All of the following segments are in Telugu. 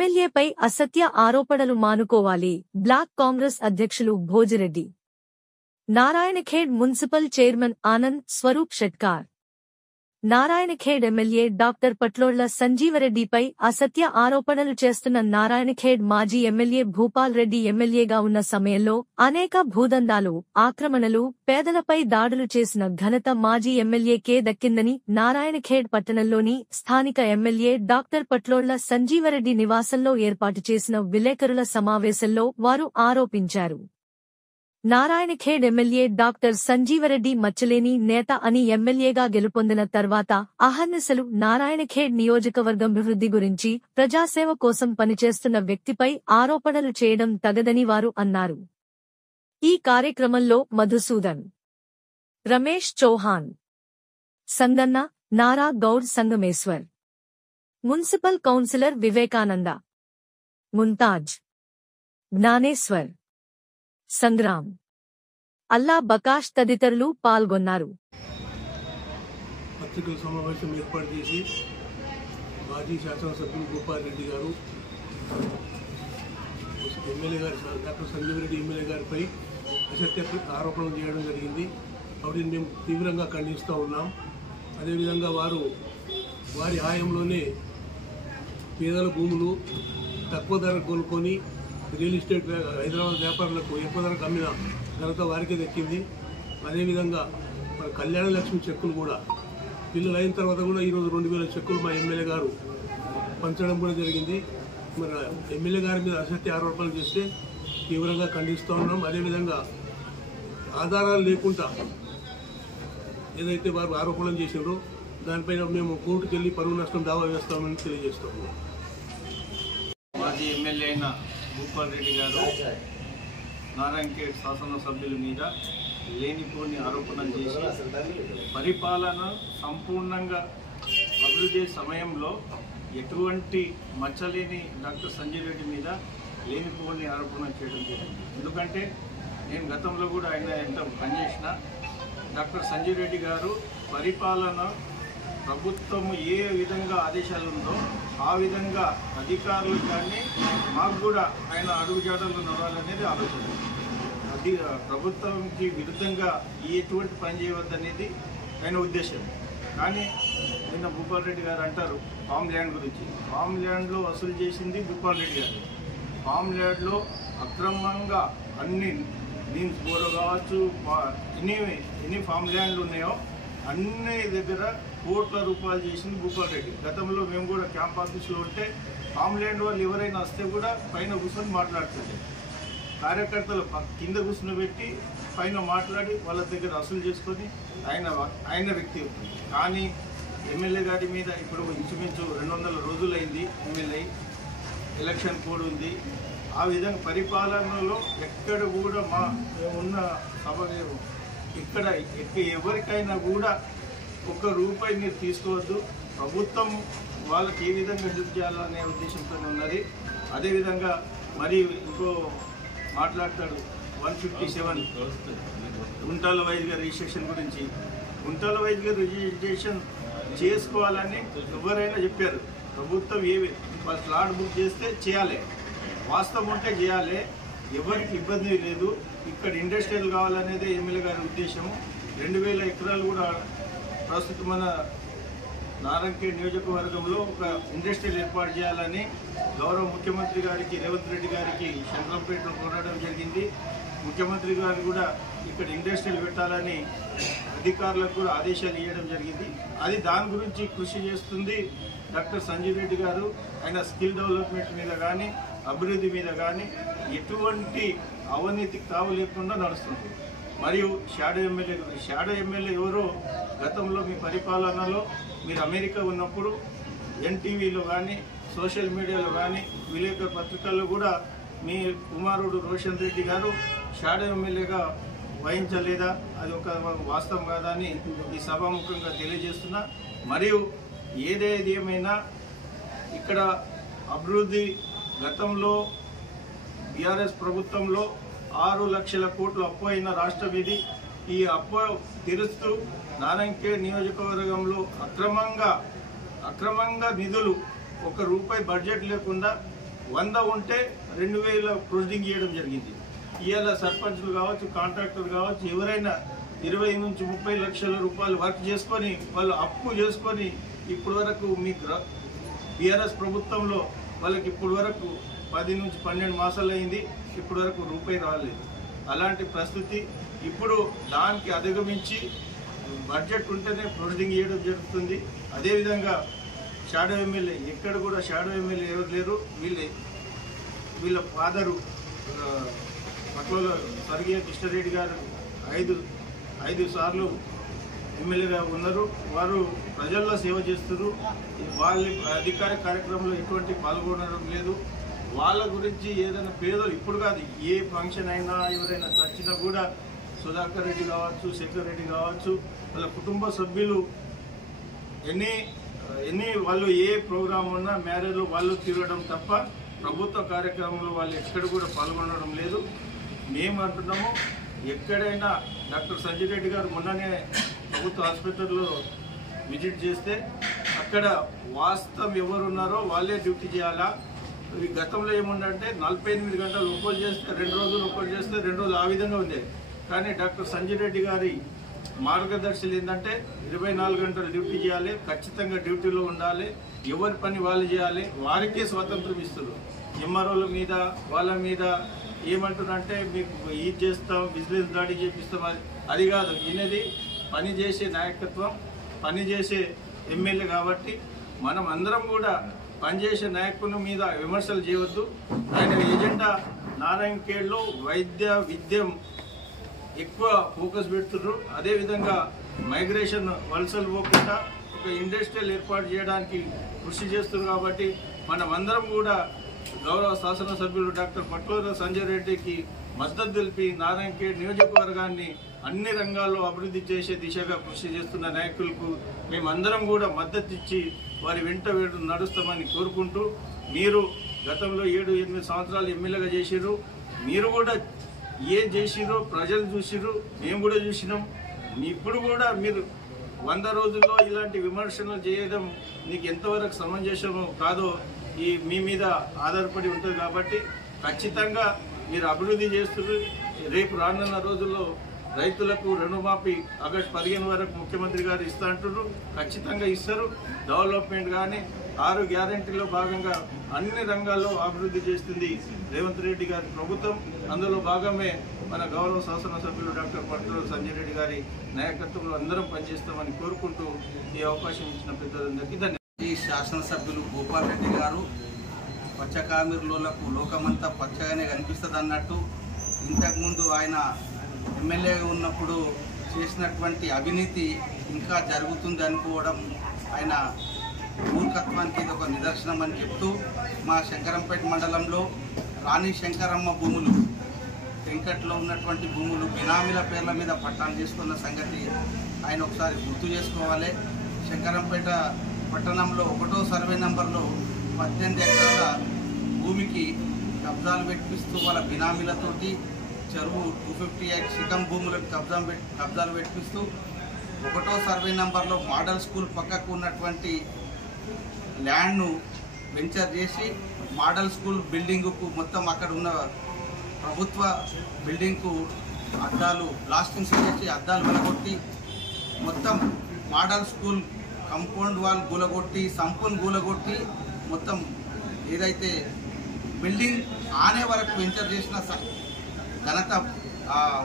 ఎమ్మెల్యేపై అసత్య ఆరోపణలు మానుకోవాలి. బ్లాక్ కాంగ్రెస్ అధ్యక్షులు Bhojireddy. Narayankhed municipal chairman Anand Swaroop Shetkar. Narayankhed MLA doctor Patlolla సంజీవరెడ్డిపై అసత్య ఆరోపణలు చేస్తున్న నారాయణఖేడ్ మాజీ ఎమ్మెల్యే భూపాల్ రెడ్డి ఎమ్మెల్యేగా ఉన్న సమయంలో అనేక భూదందాలు, ఆక్రమణలు, పేదలపై దాడులు చేసిన ఘనత మాజీ ఎమ్మెల్యేకే దక్కిందని నారాయణఖేడ్ పట్టణంలోని స్థానిక ఎమ్మెల్యే డాక్టర్ పట్లోళ్ల సంజీవరెడ్డి నివాసంలో ఏర్పాటు చేసిన విలేకరుల సమావేశంలో వారు ఆరోపించారు. నారాయణఖేడ్ ఎమ్మెల్యే డాక్టర్ సంజీవరెడ్డి మచ్చలేని నేత అని ఎమ్మెల్యేగా గెలుపొందిన తర్వాత అహర్నిశలు నారాయణఖేడ్ నియోజకవర్గాభివృద్ధి గురించి, ప్రజాసేవ కోసం పనిచేస్తున్న వ్యక్తిపై ఆరోపణలు చేయడం తగదని వారు అన్నారు. ఈ కార్యక్రమంలో మధుసూదన్, రమేష్ చౌహాన్, సంగన్న, నారా గౌడ్ సంగమేశ్వర్, మున్సిపల్ కౌన్సిలర్ వివేకానంద, ముంతాజ్, జ్ఞానేశ్వర్, సంగ్రామ్, అల్లా బకాష్ తదితరులు పాల్గొన్నారు. పత్రికల సమావేశం ఏర్పాటు చేసి మాజీ శాసనసభ్యులు భూపాల్ రెడ్డి గారు, ఎమ్మెల్యే గారు డాక్టర్ సంజీవరెడ్డి ఎమ్మెల్యే గారిపై అసత్య ఆరోపణలు చేయడం జరిగింది. కాబట్టి మేము తీవ్రంగా ఖండిస్తూ ఉన్నాం. అదేవిధంగా వారి హాయంలోనే పేదల భూములు తక్కువ ధరకు కొనుక్కొని రియల్ ఎస్టేట్ హైదరాబాద్ వ్యాపారులకు ఎక్కువ ధరకు అమ్మిన ఘనత వారికే దక్కింది. అదేవిధంగా మన కళ్యాణ లక్ష్మి చెక్కులు కూడా పిల్లలు అయిన తర్వాత కూడా ఈరోజు 2000 చెక్కులు మా ఎమ్మెల్యే గారు పంచడం కూడా జరిగింది. మరి ఎమ్మెల్యే గారి మీద అసత్య ఆరోపణలు చేస్తే తీవ్రంగా ఖండిస్తూ ఉన్నాం. అదేవిధంగా ఆధారాలు లేకుండా ఏదైతే వారు ఆరోపణలు చేశారో దానిపైన మేము కోర్టుకు వెళ్ళి పరువు నష్టం దావా వేస్తామని తెలియజేస్తూ ఉన్నాం. మాజీ ఎమ్మెల్యే అయిన భూపాల్ రెడ్డి గారు నారాయణఖేడ్ శాసనసభ్యుల మీద లేనిపోని ఆరోపణలు చేసి పరిపాలన సంపూర్ణంగా అభివృద్ధి సమయంలో ఎటువంటి మచ్చలేని డాక్టర్ సంజయ్ రెడ్డి మీద లేనిపోని ఆరోపణలు చేయడం జరిగింది. ఎందుకంటే నేను గతంలో కూడా ఆయన ఎంత పనిచేసిన డాక్టర్ సంజయ్ రెడ్డి గారు పరిపాలన ప్రభుత్వం ఏ విధంగా ఆదేశాలు ఉందో ఆ విధంగా అధికారులు కానీ మాకు కూడా ఆయన అడుగుజాడలు నడవాలనేది ఆలోచన. అది ప్రభుత్వంకి విరుద్ధంగా ఎటువంటి పని చేయవద్దనేది ఆయన ఉద్దేశం. కానీ నిన్న భూపాల్ రెడ్డి గారు అంటారు ఫామ్ ల్యాండ్ గురించి. ఫామ్ ల్యాండ్లో వసూలు చేసింది భూపాల్ రెడ్డి గారు. ఫామ్ ల్యాండ్లో అక్రమంగా అన్ని మీన్స్ బోరో కావచ్చు, ఎన్ని ఫామ్ ల్యాండ్లు ఉన్నాయో అన్ని దగ్గర కోట్ల రూపాయలు చేసింది భూపాల్ రెడ్డి. గతంలో మేము కూడా క్యాంప్ ఆఫీస్లో ఉంటే ఫామ్ ల్యాండ్ వాళ్ళు ఎవరైనా వస్తే కూడా పైన కూర్చొని మాట్లాడుతుంది. కార్యకర్తలు కింద కూర్చుని పెట్టి పైన మాట్లాడి వాళ్ళ దగ్గర వసూలు చేసుకొని ఆయన వ్యక్తి అవుతుంది. కానీ ఎమ్మెల్యే గారి మీద ఇప్పుడు ఇంచుమించు 200 రోజులైంది. ఎమ్మెల్యే ఎలక్షన్ కోడ్ ఉంది. ఆ విధంగా పరిపాలనలో ఎక్కడ కూడా ఉన్న సభ ఇక్కడ ఎవరికైనా కూడా ₹1 మీరు తీసుకోవద్దు. ప్రభుత్వం వాళ్ళకి ఏ విధంగా హెల్ప్ చేయాలనే ఉద్దేశంతో ఉన్నది. అదేవిధంగా మరి ఇంకో మాట్లాడతాడు 157 గుంటాల వైద్యుగా రిజిస్ట్రేషన్ గురించి. గుంటాల వైద్యుగా రిజిస్ట్రేషన్ చేసుకోవాలని ఎవరైనా చెప్పారు. ప్రభుత్వం స్లాట్ బుక్ చేస్తే చేయాలి, వాస్తవం ఉంటే చేయాలి, ఎవరికి ఇబ్బంది లేదు. ఇక్కడ ఇండస్ట్రియల్ కావాలనేదే ఎమ్మెల్యే గారి ఉద్దేశము. 2000 ఎకరాలు కూడా ప్రస్తుతం మన నారాయణఖేడ్ నియోజకవర్గంలో ఒక ఇండస్ట్రియల్ ఏర్పాటు చేయాలని గౌరవ ముఖ్యమంత్రి గారికి రేవంత్ రెడ్డి గారికి శంకరంపేటలో కోరడం జరిగింది. ముఖ్యమంత్రి గారు కూడా ఇక్కడ ఇండస్ట్రియల్ పెట్టాలని అధికారులకు కూడా ఆదేశాలు ఇవ్వడం జరిగింది. దాని గురించి కృషి చేస్తుంది డాక్టర్ సంజయ్ రెడ్డి గారు. ఆయన స్కిల్ డెవలప్మెంట్ మీద కానీ అభివృద్ధి మీద కానీ ఎటువంటి అవినీతికి తావు లేకుండా నడుస్తుంది. మరియు షాడో ఎమ్మెల్యే ఎవరో గతంలో మీ పరిపాలనలో మీరు అమెరికా ఉన్నప్పుడు ఎన్టీవీలో కానీ సోషల్ మీడియాలో కానీ విలేకరు పత్రికల్లో కూడా మీ కుమారుడు రోషన్ రెడ్డి గారు షాడో ఎమ్మెల్యేగా వహించలేదా, అది ఒక వాస్తవం కాదా అని ఈ సభాముఖంగా తెలియజేస్తున్నా. మరియు ఏదేమైనా ఇక్కడ అభివృద్ధి గతంలో బీఆర్ఎస్ ప్రభుత్వంలో 6 లక్షల కోట్లు అప్పు అయిన రాష్ట్రం ఇది. ఈ అప్పు తీరుస్తూ నారాయణఖేడ్ నియోజకవర్గంలో అక్రమంగా నిధులు ₹1 బడ్జెట్ లేకుండా 100 ఉంటే 2000 ప్రొసీడింగ్ చేయడం జరిగింది. ఇవాళ సర్పంచ్లు కావచ్చు, కాంట్రాక్టర్ కావచ్చు, ఎవరైనా 20 నుంచి 30 లక్షల రూపాయలు వర్క్ చేసుకొని వాళ్ళు అప్పు చేసుకొని ఇప్పటి వరకు మీ బీఆర్ఎస్ ప్రభుత్వంలో వాళ్ళకి ఇప్పటి వరకు 10 నుంచి 12 మాసాలు అయింది, ఇప్పటి వరకు రూపాయి రాలేదు. అలాంటి పరిస్థితి. ఇప్పుడు దానికి అధిగమించి బడ్జెట్ ఉంటేనే ప్రొసీడింగ్ చేయడం జరుగుతుంది. అదేవిధంగా షాడో ఎమ్మెల్యే ఎక్కడ కూడా షాడో ఎమ్మెల్యే ఎవరు లేరు. వీళ్ళ ఫాదరు పట్ల స్వర్గీయ కృష్ణారెడ్డి గారు 5 సార్లు ఎమ్మెల్యేగా ఉన్నారు. వారు ప్రజల్లో సేవ చేస్తున్నారు. వాళ్ళ అధికార కార్యక్రమంలో ఎటువంటి పాల్గొనడం లేదు. వాళ్ళ గురించి ఏదైనా పేదలు ఇప్పుడు కాదు, ఏ ఫంక్షన్ అయినా ఎవరైనా చచ్చినా కూడా సుధాకర్ రెడ్డి కావచ్చు, శేఖర్ రెడ్డి కావచ్చు, వాళ్ళ కుటుంబ సభ్యులు ఎన్ని వాళ్ళు ఏ ప్రోగ్రాం ఉన్నా మ్యారేజ్లో వాళ్ళు తిరగడం తప్ప ప్రభుత్వ కార్యక్రమంలో వాళ్ళు ఎక్కడ కూడా పాల్గొనడం లేదు. మేము అంటున్నాము, ఎక్కడైనా డాక్టర్ సంజయ్ రెడ్డి గారు మొన్ననే ప్రభుత్వ హాస్పిటల్లో విజిట్ చేస్తే అక్కడ వాస్తవం ఎవరున్నారో వాళ్ళే డ్యూటీ చేయాలా. ఈ గతంలో ఏముందంటే 48 గంటలు ఒక్కరు చేస్తే 2 రోజులు, ఒక్కరు చేస్తే 2 రోజులు, ఆ విధంగా ఉండేది. కానీ డాక్టర్ సంజయ్ రెడ్డి గారి మార్గదర్శులు ఏంటంటే 24 గంటలు డ్యూటీ చేయాలి, ఖచ్చితంగా డ్యూటీలో ఉండాలి, ఎవరి పని వాళ్ళు చేయాలి, వారికే స్వాతంత్రం ఇస్తారు. ఎంఆర్ఓల మీద వాళ్ళ మీద ఏమంటున్నారంటే మీకు ఇది చేస్తాం, బిజినెస్ దాడి చేపిస్తాం, అది కాదు. ఈయనది పని చేసే నాయకత్వం, పని చేసే ఎమ్మెల్యే కాబట్టి మనం అందరం కూడా పనిచేసే నాయకుల మీద విమర్శలు చేయవద్దు. ఆయన ఎజెండా నారాయణఖేడ్లో విద్యం ఎక్కువ ఫోకస్ పెడుతున్నారు. అదేవిధంగా మైగ్రేషన్ వలసలు పోకుండా ఒక ఇండస్ట్రియల్ ఏర్పాటు చేయడానికి కృషి చేస్తున్నారు. కాబట్టి మనమందరం కూడా గౌరవ శాసనసభ్యులు డాక్టర్ పట్ల సంజయ్ రెడ్డికి మద్దతు తెలిపి నారాయణఖేడ్ నియోజకవర్గాన్ని అన్ని రంగాల్లో అభివృద్ధి చేసే దిశగా కృషి చేస్తున్న నాయకులకు మేమందరం కూడా మద్దతు ఇచ్చి వారి వెంట నడుస్తామని కోరుకుంటూ, మీరు గతంలో 7-8 సంవత్సరాలు ఎమ్మెల్యేగా చేసిర్రు. మీరు కూడా ఏం చేసిరో ప్రజలు చూసిర్రు, మేము కూడా చూసినాం. ఇప్పుడు కూడా మీరు 100 రోజుల్లో ఇలాంటి విమర్శలు చేయడం మీకు ఎంతవరకు సమంజసమో కాదో మీ మీద ఆధారపడి ఉంటుంది. కాబట్టి ఖచ్చితంగా మీరు అభివృద్ధి చేస్తున్నారు. రేపు రానున్న రోజుల్లో రైతులకు రుణమాఫీ ఆగస్టు 15 వరకు ముఖ్యమంత్రి గారు ఇస్తా అంటున్నారు. ఖచ్చితంగా ఇస్తారు. డెవలప్మెంట్ కానీ 6 గ్యారెంటీలో భాగంగా అన్ని రంగాల్లో అభివృద్ధి చేస్తుంది రేవంత్ రెడ్డి గారి ప్రభుత్వం. అందులో భాగమే మన గౌరవ శాసనసభ్యులు డాక్టర్ పట్ల సంజయ్ రెడ్డి గారి నాయకత్వంలో అందరం పనిచేస్తామని కోరుకుంటూ ఈ అవకాశం ఇచ్చిన పెద్దలందరికీ ధన్యవాదాలు. ఈ శాసనసభ్యులు భూపాల్ రెడ్డి గారు పచ్చకామిరులకు లోకమంతా పచ్చగానే కనిపిస్తుంది అన్నట్టు, ఇంతకుముందు ఆయన ఎమ్మెల్యేగా ఉన్నప్పుడు చేసినటువంటి అవినీతి ఇంకా జరుగుతుంది అనుకోవడం ఆయన మూర్ఖత్వానికి ఇది ఒక నిదర్శనం అని చెప్తూ, మా శంకరంపేట మండలంలో రాణి శంకరమ్మ భూములు, వెంకట్లో ఉన్నటువంటి భూములు బినామీల పేర్ల మీద పట్టాలు చేసుకున్న సంగతి ఆయన ఒకసారి గుర్తు చేసుకోవాలి. శంకరంపేట పట్టణంలో 1వ సర్వే నంబర్లో 18 ఎకరాల భూమికి కబ్జాలు పెట్టిస్తూ వాళ్ళ బినామీలతోటి చెరువు 258 శిఖం భూములకు కబ్జాలు పెట్టిస్తూ 1వ సర్వే నంబర్లో మోడల్ స్కూల్ పక్కకు ఉన్నటువంటి ల్యాండ్ను వెంచర్ చేసి మోడల్ స్కూల్ బిల్డింగుకు మొత్తం అక్కడ ఉన్న ప్రభుత్వ బిల్డింగ్కు అద్దాలు బ్లాస్టింగ్స్ చేసి అద్దాలు వెలగొట్టి మొత్తం మోడల్ స్కూల్ కంపౌండ్ వాల్ గూలగొట్టి సంపూన్ గూలగొట్టి మొత్తం ఏదైతే బిల్డింగ్ ఆనే వరకు వెంచర్ చేసిన ఘనత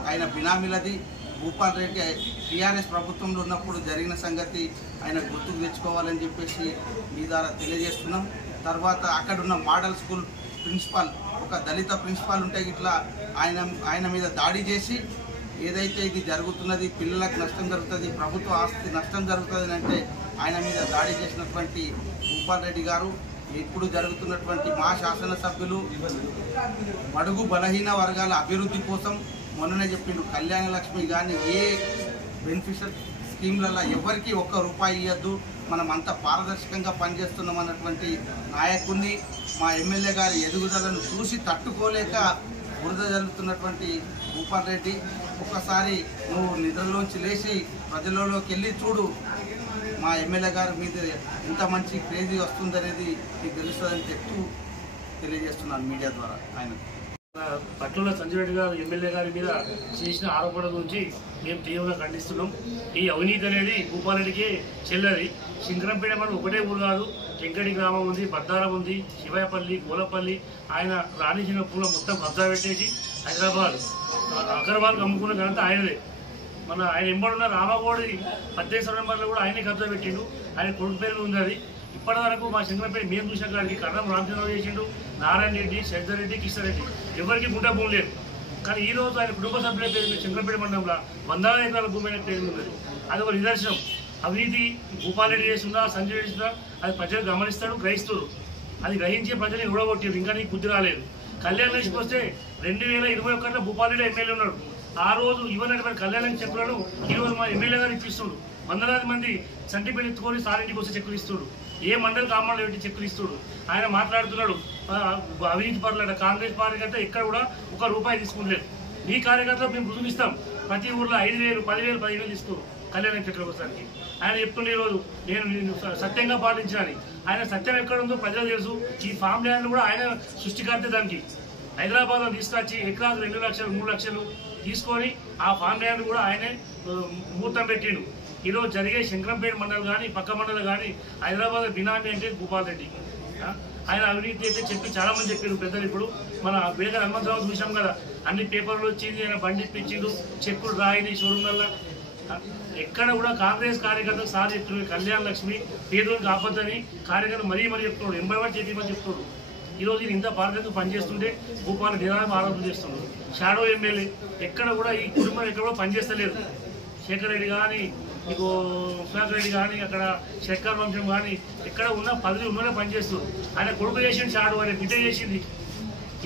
ఆయన బినామీలది. భూపాల్ రెడ్డి టీఆర్ఎస్ ప్రభుత్వంలో ఉన్నప్పుడు జరిగిన సంగతి ఆయన గుర్తుకు తెచ్చుకోవాలని చెప్పేసి మీ ద్వారా తెలియజేస్తున్నాం. తర్వాత అక్కడున్న మోడల్ స్కూల్ ప్రిన్సిపాల్, ఒక దళిత ప్రిన్సిపాల్ ఉంటే ఇట్లా ఆయన మీద దాడి చేసి ఏదైతే ఇది జరుగుతున్నది, పిల్లలకు నష్టం జరుగుతుంది, ప్రభుత్వ ఆస్తి నష్టం జరుగుతుంది అంటే ఆయన మీద దాడి చేసినటువంటి భూపాల్ రెడ్డి గారు ఇప్పుడు జరుగుతున్నటువంటి మా శాసనసభ్యులు బడుగు బలహీన వర్గాల అభివృద్ధి కోసం మొన్ననే చెప్పిండు, కళ్యాణ లక్ష్మి కానీ ఏ బెనిఫిషియల్ స్కీమ్లలో ఎవరికి ₹1 ఇవ్వద్దు, మనం అంత పారదర్శకంగా పనిచేస్తున్నాం అన్నటువంటి నాయకుడిని, మా ఎమ్మెల్యే గారి ఎదుగుదలను చూసి తట్టుకోలేక బురద జల్లుతున్నటువంటి భూపాల్ రెడ్డి, ఒక్కసారి నువ్వు నిద్రలోంచి లేచి ప్రజలలోకి వెళ్ళి చూడు, మా ఎమ్మెల్యే గారి మీద ఎంత మంచి క్రేజీ వస్తుందనేది నీకు తెలుస్తుందని చెప్తూ తెలియజేస్తున్నాను మీడియా ద్వారా. ఆయన పట్ల సంజయ్ రెడ్డి గారు ఎమ్మెల్యే గారి మీద చేసిన ఆరోపణల గురించి మేము తీవ్రంగా ఖండిస్తున్నాం. ఈ అవినీతి అనేది భూపాలరెడ్డికి చెల్లది. శంకరంపేట మనం ఒకటే ఊరు కాదు, టెంకడి గ్రామం ఉంది, బద్దారం ఉంది, శివయపల్లి, గోలపల్లి. ఆయన రాణించిన పూల మొత్తం కబ్జా పెట్టేసి హైదరాబాద్ అగర్వాల్కి అమ్ముకున్న ఘనత ఆయనదే. ఆయన ఎంబడున్న రామగోడి 18 నెంబర్లో కూడా ఆయనే కబ్జా పెట్టిండు. ఆయన కొడుకు పేరు ఉంది. అది ఇప్పటి వరకు మా శంకరంపేట మేము చూసిన కాడికి కర్ణం రామచంద్రరావు చేసిండు, నారాయణ రెడ్డి, శశిధర్ రెడ్డి, కిషన్ రెడ్డి ఎవరికి గుంట భూమి లేదు. కానీ ఈ రోజు ఆయన కుటుంబ సభ్యుల పేరు మీద శంకరంపేట మండలంలో 100 ఎకరాల భూమి అయిన పేరు ఉన్నది. అది ఒక నిదర్శనం. అవినీతి భూపాలరెడ్డి చేస్తుందా, సంజయ్ రెడ్డి చేస్తుందా, అది ప్రజలు గమనిస్తాడు, గ్రహిస్తారు. అది గ్రహించే ప్రజల్ని ఊడగొట్టారు. ఇంకా నీకు బుద్ధి రాలేదు. కళ్యాణ లక్ష్మికి వస్తే 2021లో భూపాలరెడ్డి ఎమ్మెల్యే ఉన్నాడు. ఆ రోజు ఇవ్వనటువంటి కళ్యాణ చెక్కులను ఈ రోజు మా ఎమ్మెల్యే గారు ఇప్పిస్తుడు. వందలాది మంది సంటిపేట ఎత్తుకొని సారింటికి వస్తే చెక్కులు ఇస్తుడు. ఏ మండలి కామాలు పెట్టి చెక్కులు ఇస్తుడు. ఆయన మాట్లాడుతున్నాడు అవినీతి పరులట. కాంగ్రెస్ పార్టీ కంటే ఎక్కడ కూడా ₹1 తీసుకుంటలేదు. మీ కార్యకర్తలు మేము రుజువు ఇస్తాం. ప్రతి ఊర్లో 5,000, 10,000, 15,000 తీసుకో కళ్యాణ చెక్కుల కోసానికి. ఆయన చెప్తుండే ఈరోజు నేను సత్యంగా పాటించాలని. ఆయన సత్యం ఎక్కడ ఉందో ప్రజలు తెలుసు. ఈ ఫామ్ ల్యాండ్ కూడా ఆయన సృష్టికర్తే. దానికి హైదరాబాద్లో తీసుకొచ్చి ఎకరాలు 2 లక్షలు 3 లక్షలు తీసుకొని ఆ ఫామ్ ల్యాండ్ కూడా ఆయనే ముహూర్తం పెట్టిండు. ఈరోజు జరిగే శంకరంపేట మండలం కానీ పక్క మండలం కానీ హైదరాబాద్ బినామీ అంటే భూపాలరెడ్డి. ఆయన అవినీతి అయితే చెప్పి చాలా మంది చెప్పారు పెద్దలు. ఇప్పుడు మన వేగ హనుమంతరావు చూసాం కదా, అన్ని పేపర్లు వచ్చింది, ఆయన బండి ఇప్పించిండు, చెక్కులు రాయిని షోరూమ్ వల్ల. ఎక్కడ కూడా కాంగ్రెస్ కార్యకర్తలు సార్ చెప్తున్నారు కళ్యాణ లక్ష్మి పేదలకు ఆపద్దని కార్యకర్తలు మరీ చెప్తున్నాడు. ఎంబడి చెప్పి చెప్తున్నాడు. ఈరోజు ఈయన ఇంత పార్టీలకు పనిచేస్తుంటే భూపాల నిరాశ ఆరోపణ చేస్తున్నాడు. షాడో ఎమ్మెల్యే ఎక్కడ కూడా ఈ కుటుంబం ఎక్కడ కూడా పనిచేస్తలేదు. శేఖర్ రెడ్డి కానీ, మీకు సుధాకర్ రెడ్డి కానీ, అక్కడ శేఖర్ వంశం కానీ ఎక్కడ ఉన్న పదవి ఉన్నోనే పనిచేస్తారు. ఆయన కొడుకు చేసింది షాడో, ఆయన బిడ్డ చేసింది.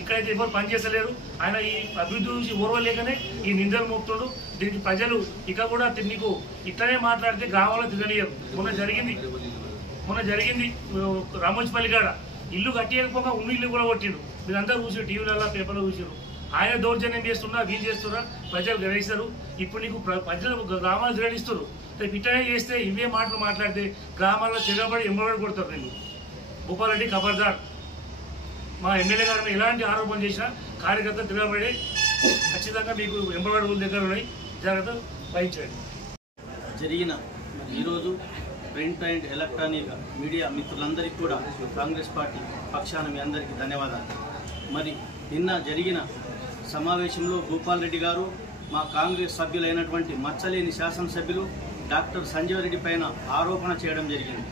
ఇక్కడైతే ఎవరు పనిచేస్తలేరు. ఆయన ఈ అభివృద్ధి నుంచి ఓర్వలేకనే ఈ నిందలు మోపుతాడు. దీనికి ప్రజలు ఇక కూడా నీకు ఇట్లనే మాట్లాడితే గ్రామంలో తిరగలేరు. మొన్న జరిగింది రామోజీపల్లి కాడ ఇల్లు కట్టేయకపోగా ఉన్న ఇల్లు కూడా కొట్టిండు. మీరందరూ చూసారు, టీవీలలో పేపర్లో చూసారు. ఆయన దౌర్జన్యం చేస్తున్నా, వీలు చేస్తున్నా, ప్రజలు గ్రహిస్తారు. ఇప్పుడు నీకు ప్రజలు గ్రామాలు గ్రహిస్తారు. రేపు ఇట్లనే చేస్తే ఇవే మాటలు మాట్లాడితే గ్రామాల్లో తిరగబడి ఎంబడి కొడతారు. నేను భూపాలరెడ్డి ఖబర్దార్. మా ఎమ్మెల్యే గారిని ఎలాంటి ఆరోపణ చేసినా కార్యకర్త తిరగబడి ఖచ్చితంగా మీకు ఎంబడి దగ్గర ఉన్నాయి, జాగ్రత్త వహించండి. జరిగిన ఈరోజు ప్రింట్ అండ్ ఎలక్ట్రానిక్ మీడియా మిత్రులందరికీ కూడా కాంగ్రెస్ పార్టీ పక్షాన మీ అందరికీ ధన్యవాదాలు. మరి నిన్న జరిగిన సమావేశంలో భూపాలరెడ్డి గారు మా కాంగ్రెస్ సభ్యులైనటువంటి మచ్చలేని శాసనసభ్యులు డాక్టర్ సంజయ్ రెడ్డి పైన ఆరోపణ చేయడం జరిగింది.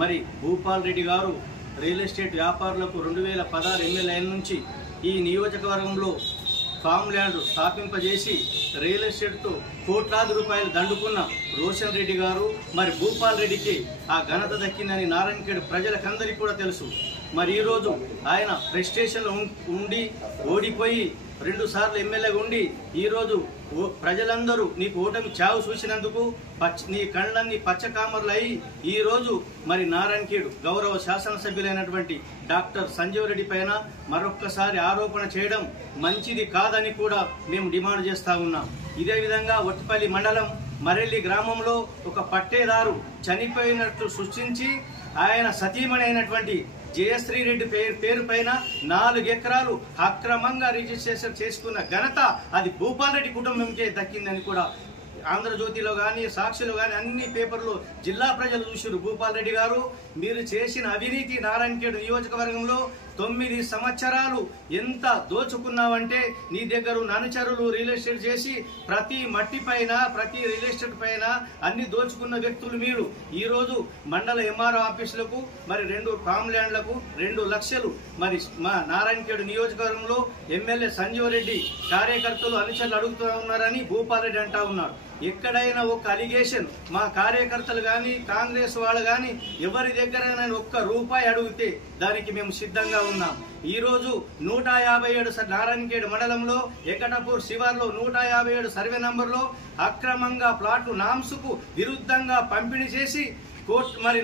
మరి భూపాలరెడ్డి గారు రియల్ ఎస్టేట్ వ్యాపారులకు 2016 ఎమ్మెల్యేల నుంచి ఈ నియోజకవర్గంలో ఫామ్ ల్యాండ్ స్థాపింపజేసి రియల్ ఎస్టేట్తో కోట్లాది రూపాయలు దండుకున్న రోషన్ రెడ్డి గారు మరి భూపాలరెడ్డికి ఆ ఘనత దక్కిందని నారాయణఖేడ్ ప్రజలకందరికీ కూడా తెలుసు. మరి ఈరోజు ఆయన ప్రెస్టేషన్లో ఉండి ఓడిపోయి 2 సార్లు ఎమ్మెల్యేగా ఉండి ఈరోజు ప్రజలందరూ నీకు ఓటమి చావు చూసినందుకు నీ కళ్ళన్నీ పచ్చకామర్లు అయి ఈరోజు మరి నారాయణఖేడ్ గౌరవ శాసనసభ్యులైనటువంటి డాక్టర్ సంజయ్ రెడ్డి పైన మరొక్కసారి ఆరోపణ చేయడం మంచిది కాదని కూడా మేము డిమాండ్ చేస్తా ఉన్నాం. ఇదే విధంగా ఒట్టిపల్లి మండలం మరెల్లి గ్రామంలో ఒక పట్టేదారు చనిపోయినట్లు సృష్టించి ఆయన సతీమణి అయినటువంటి జయశ్రీ రెడ్డి పేరు పైన 4 ఎకరాలు అక్రమంగా రిజిస్ట్రేషన్ చేసుకున్న ఘనత అది భూపాలరెడ్డి కుటుంబంకే దక్కిందని కూడా ఆంధ్రజ్యోతిలో కానీ సాక్షిలో కానీ అన్ని పేపర్లు జిల్లా ప్రజలు చూసారు. భూపాలరెడ్డి గారు మీరు చేసిన అవినీతి నారాయణఖేడ్ నియోజకవర్గంలో 9 సంవత్సరాలు ఎంత దోచుకున్నావంటే నీ దగ్గర అనుచరులు రియల్ ఎస్టేట్ చేసి ప్రతి మట్టి పైన ప్రతి రియల్ ఎస్టేట్ పైన అన్ని దోచుకున్న వ్యక్తులు మీరు ఈరోజు మండల ఎంఆర్ఓ ఆఫీసులకు మరి 2 ఫామ్ ల్యాండ్లకు 2 లక్షలు మరి మా నారాయణఖేడ్ నియోజకవర్గంలో ఎమ్మెల్యే సంజీవ్ రెడ్డి కార్యకర్తలు అనుచరులు అడుగుతూ ఉన్నారని భూపాలరెడ్డి అంటా ఉన్నాడు. ఎక్కడైనా ఒక అలిగేషన్ మా కార్యకర్తలు కానీ కాంగ్రెస్ వాళ్ళు కానీ ఎవరి దగ్గర ₹1 అడిగితే దానికి మేము సిద్ధంగా ఉన్నాం. ఈరోజు 157 నారాయణఖేడ్ మండలంలో ఎకటపూర్ శివార్లో 157 సర్వే నంబర్లో అక్రమంగా ప్లాట్లు నామ్సుకు విరుద్ధంగా పంపిణీ చేసి మరి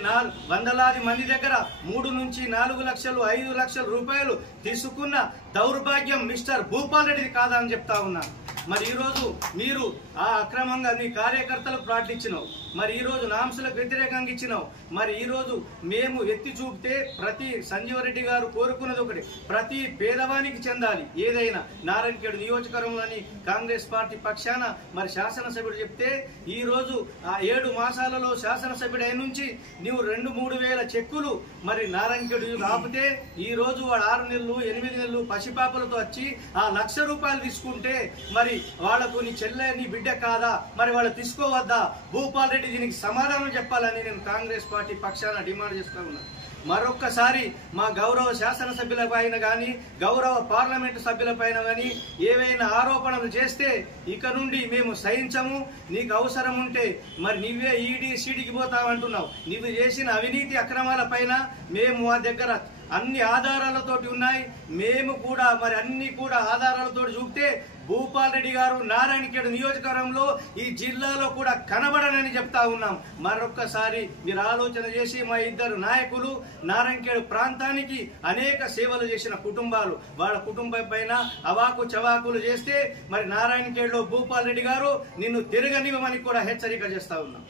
వందలాది మంది దగ్గర 3 నుంచి 4 లక్షలు 5 లక్షల రూపాయలు తీసుకున్న దౌర్భాగ్యం మిస్టర్ భూపాలరెడ్డి కాదని చెప్తా ఉన్నా. మరి ఈరోజు మీరు ఆ అక్రమంగా నీ కార్యకర్తలకు ప్రార్థించినావు, మరి ఈరోజు నాంసులకు వ్యతిరేకంగా ఇచ్చినావు. మరి ఈరోజు మేము ఎత్తి చూపితే ప్రతి సంజీవరెడ్డి గారు కోరుకున్నది ఒకటి, ప్రతి పేదవానికి చెందాలి ఏదైనా. నారాయణఖేడ్ నియోజకవర్గంలోని కాంగ్రెస్ పార్టీ పక్షాన మరి శాసనసభ్యుడు చెప్తే ఈరోజు ఆ 7 మాసాలలో శాసనసభ్యుడు అయిన నుంచి నువ్వు 2-3 వేల చెక్కులు మరి నారాయణఖేడ్ ఆపితే ఈ రోజు వాడు 6 నెలలు 8 నెలలు పసిపాపలతో వచ్చి ఆ 1,00,000 రూపాయలు తీసుకుంటే మరి వాళ్లకు నీ చెల్లె నీ బిడ్డ కాదా, మరి వాళ్ళు తీసుకోవద్దా? భూపాల్ రెడ్డి దీనికి సమాధానం చెప్పాలని నేను కాంగ్రెస్ పార్టీ పక్షాన డిమాండ్ చేస్తా ఉన్నాను. మరొక్కసారి మా గౌరవ శాసనసభ్యులపైన కానీ గౌరవ పార్లమెంటు సభ్యులపైన కానీ ఏవైనా ఆరోపణలు చేస్తే ఇక నుండి మేము సహించము. నీకు అవసరం ఉంటే మరి నువ్వే ఈడీ సీడీకి పోతావంటున్నావు. నువ్వు చేసిన అవినీతి అక్రమాల పైన మేము మా దగ్గర అన్ని ఆధారాలతోటి ఉన్నాయి. మేము కూడా మరి అన్ని కూడా ఆధారాలతో చూపితే భూపాల్ రెడ్డి గారు నారాయణఖేడ్ నియోజకవర్గంలో ఈ జిల్లాలో కూడా కనబడనని చెప్తా ఉన్నాం. మరొక్కసారి మీరు ఆలోచన చేసి మా ఇద్దరు నాయకులు నారాయణఖేడ్ ప్రాంతానికి అనేక సేవలు చేసిన కుటుంబాలు, వాళ్ళ కుటుంబం పైన అవాకు చవాకులు చేస్తే మరి నారాయణఖేడ్లో భూపాల్ రెడ్డి గారు నిన్ను తిరగనివ్వమని కూడా హెచ్చరిక చేస్తా ఉన్నాం.